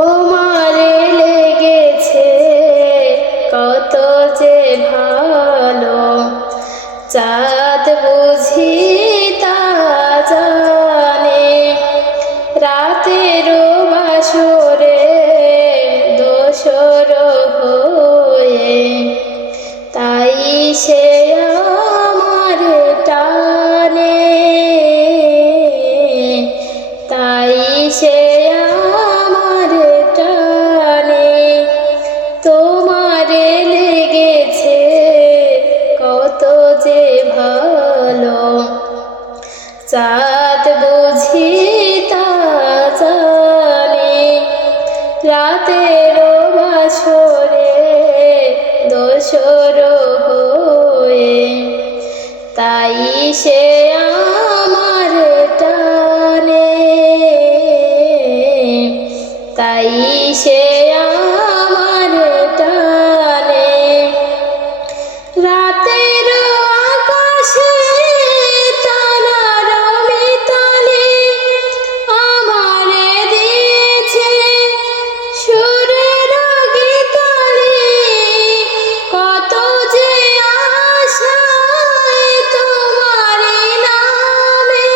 তোমারে লেগেছে কত যে ভালো, চাঁদ বুঝি তা জানে। রাতের বাসরে দোসর হয়ে, তাই সে আমার টানে, তাই সে আমার টানে। তোমারে লেগেছে কত যে ভালো, চাঁদ বুঝি তা জানে। রাতের বাসরে দোসর হয়ে, তাই সে আমার টানে, তাই সে আমার টানে। রাতের আকাশে তারার মিতালি আমারে দিয়েছে সুরের গীতালি। কত যে আশায় তোমারি নামে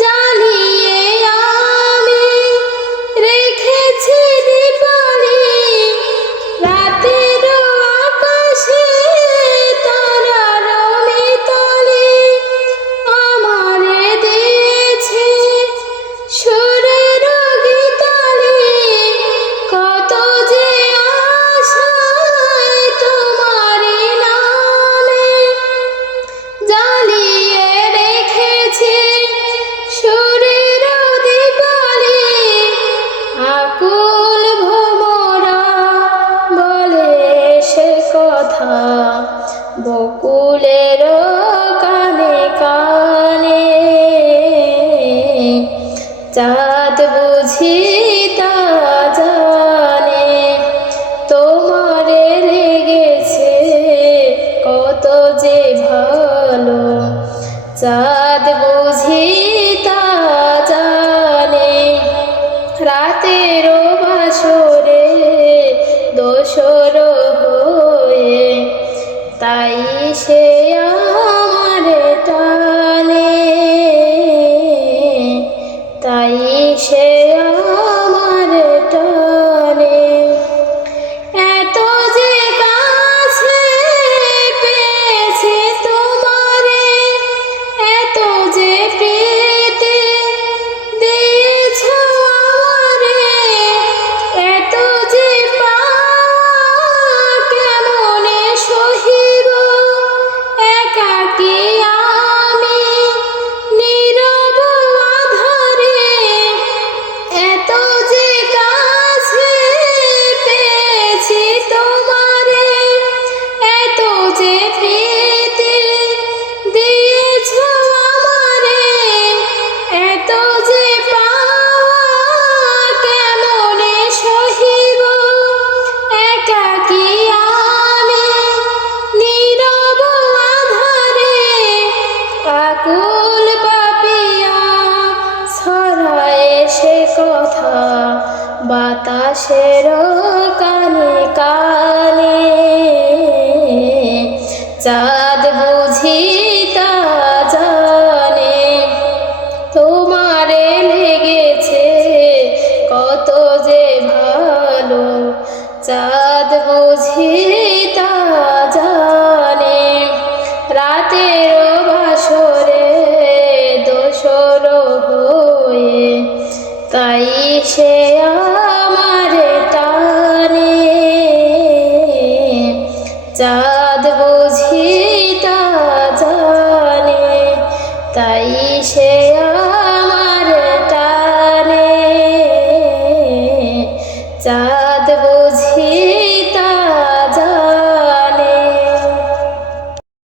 জ্বালিয়ে আমি রেখেছি দীপালি। রাতের আকাশে তারার মিতালি আমারে দিয়েছে সুরের গীতালি। কত যে আশায় তোমারি নামে জ্বালিয়ে রেখেছি সুরের দীপালি। আকুল ভ্রমরা বলে সে কথা বকুলের কানে কানে। চাঁদ বুঝি তা জানে, তোমারে লেগেছে কত যে ভালো, চাঁদ বুঝি তা জানে। রাতের বাসরে দোসর হয়ে, তাই সে আমার টানে, তাই সে আমার টানে। এত যে কাছে পেয়েছি তোমারে, এত যে প্রীতি দিয়েছ আমারে, এত যে পাওয়া কেমনে সহিব একাকী আমি নীরব আঁধারে। এত যে কাছে পেয়েছি তোমারে, এত যে প্রীতি দিয়েছ আমারে, এত যে পাওয়া কেমনে সহিব একাকী আমি নীরব আঁধারে। আকুল পাপিয়া ছড়ায় সে কথা বাতাসের কানে কানে। চাঁদ বুঝি তা জানে, তোমারে লেগেছে কত যে ভালো, চাঁদ বুঝি তা জানে। রাতের বাসরে দোসর হয়ে, তাই সে আমার টানে,